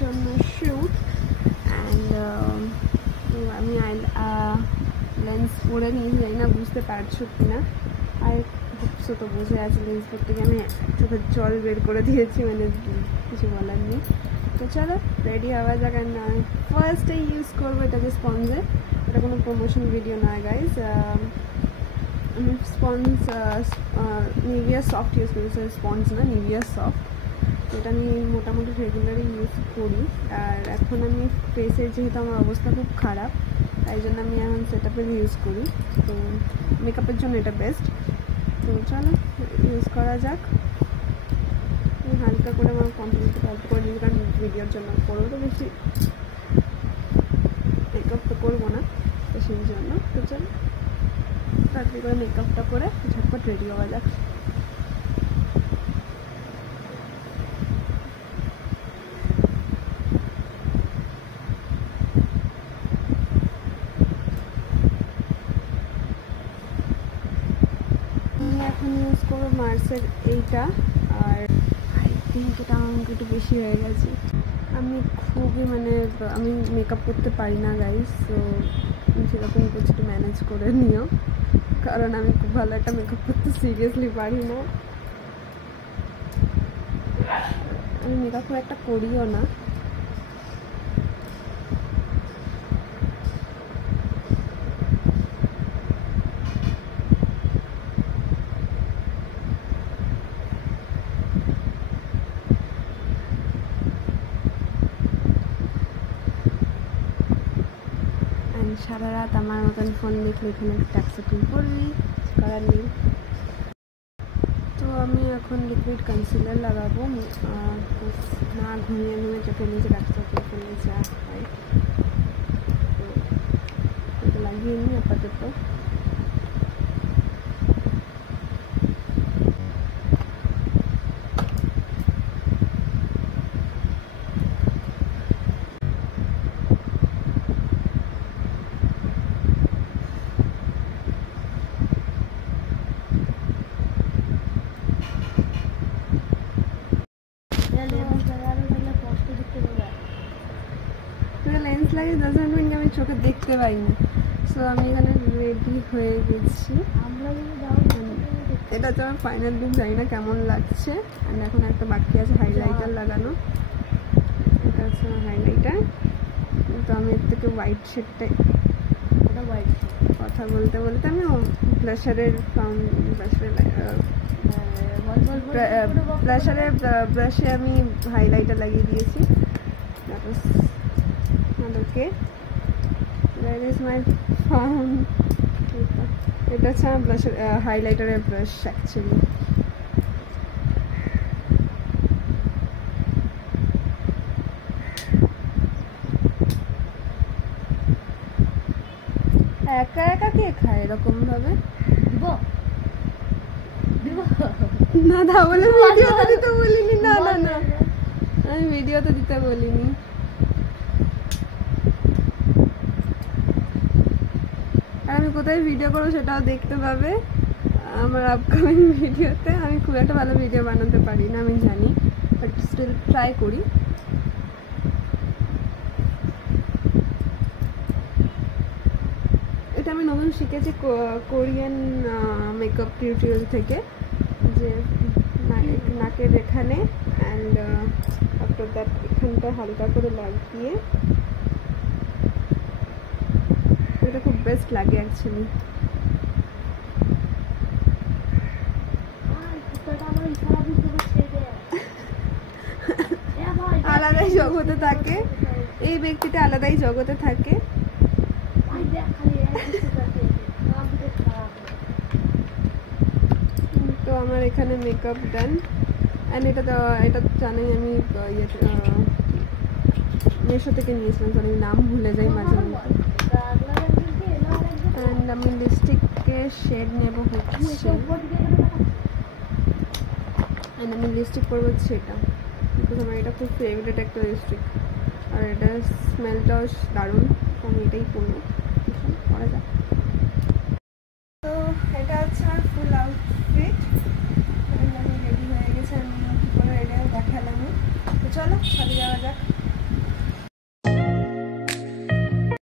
জন্য shoot and আমি lens পরে নিয়েছি, জানি না বুঝতে পারছো কি না। আর সো তো বুঝে আছে লেন্স পরতে গিয়ে আমি চোখের জল বের করে দিয়েছি, মানে কিছু বলার নেই। তো চলো রেডি হওয়া যাক। অ্যান্ড ফার্স্টে ইউজ করবো এটাকে স্পঞ্জে, এটা কোনো প্রমোশন ভিডিও নয় গাইজ। আমি স্পঞ্জ নিভিয়া সফট ইউজ করি, স্পঞ্জ না নিভিয়া সফট। এটা আমি মোটামুটি রেগুলারই ইউজ করি। আর এখন আমি ফেসের যেহেতু আমার অবস্থা খুব খারাপ, তাই জন্য আমি এখন সেটআপের ইউজ করি। তো মেকআপের জন্য এটা বেস্ট। তো চলো ইউজ করা যাক। হালকা করে আমার কন্টিনিউটি অল্প করে দিই, কারণ ভিডিওর জন্য করবো তো বেশি মেকআপ তো করবো না, তো সেই জন্য। তো চলো তাড়াতাড়ি করে মেকআপটা করে ঝটপট রেডি হওয়া যাক। এখন ইউজ করবো মার্সের এইটা, আর আই থিঙ্ক এটা আমাকে একটু বেশি হয়ে গেছে। আমি খুবই মানে আমি মেকআপ করতে পারি না গাইজ, তো সেরকম কিছু একটু ম্যানেজ করে নিও, কারণ আমি খুব ভালো একটা মেকআপ করতে সিরিয়াসলি পারি না। আমি মেকআপ খুব একটা করিও না। সারা রাত আমার মতন ফোন দেখলে এখানে ট্যাক্সেটিং করবি, করার নেই। তো আমি এখন লিকুইড কনসিলার লাগাবো, না ঘুমিয়ে ঘুমিয়ে চোখের নিচে ট্যাক্সেটিং করলে যা হয়। তো এটা লাগিয়ে নিই আপাতত। লেন্স লাগিয়ে 10 মিনিট আমি চোখে দেখতে পাই না। সো আমি এখানে রেডি হয়ে গেছি। এটা হচ্ছে আমার ফাইনাল লুক, জানি না কেমন লাগছে। আর এখন একটা বাকি আছে হাইলাইটার লাগানো, এটা হচ্ছে আমার হাইলাইটার। তো আমি এর থেকে হোয়াইট শেডটাই, এটা হোয়াইট কথা বলতে বলতে আমি ব্লাশারের ব্রাশে আমি হাইলাইটার লাগিয়ে দিয়েছি। ওকে, where is my phone? এটা হচ্ছে আমার ব্লাশার হাইলাইটারের ব্রাশ অ্যাকচুয়ালি। একা একা কে খায় এরকম ভাবে? না দা বলে ভিডিওতে দিতে বলিনি। না না না, আমি ভিডিওতে দিতে বলিনি। আর আমি কোথায় ভিডিও করবো সেটাও দেখতে পাবে আমার আপকামিং ভিডিওতে। আমি খুব একটা ভালো ভিডিও বানাতে পারি না আমি জানি, বাট স্টিল ট্রাই করি। এটা আমি নতুন শিখেছি কোরিয়ান মেকআপ টিউটোরিয়াল থেকে, যে নাকের এখানে অ্যান্ড আফটার দ্যাট এখানটা হালকা করে লাগিয়ে, এটা খুব বেস্ট লাগে অ্যাকচুয়ালি। আলাদাই জগতে থাকে এই ব্যক্তিটা, আলাদাই জগতে থাকে। তো আমার এখানে মেকআপ ডান। অ্যান্ড এটা জানাই আমি মেশো থেকে নিয়েছিলাম, তো আমি নাম ভুলে যাই মাঝে মধ্যে। অ্যান্ড আমি লিপস্টিকের শেড নেব হচ্ছে, অ্যান্ড আমি লিপস্টিক করবো হচ্ছে এটা, বিকজ আমার এটা খুব ফেভারিট একটা লিপস্টিক। আর এটা স্মেলটাও দারুণ, তো আমি এটাই করবো, করা যাক।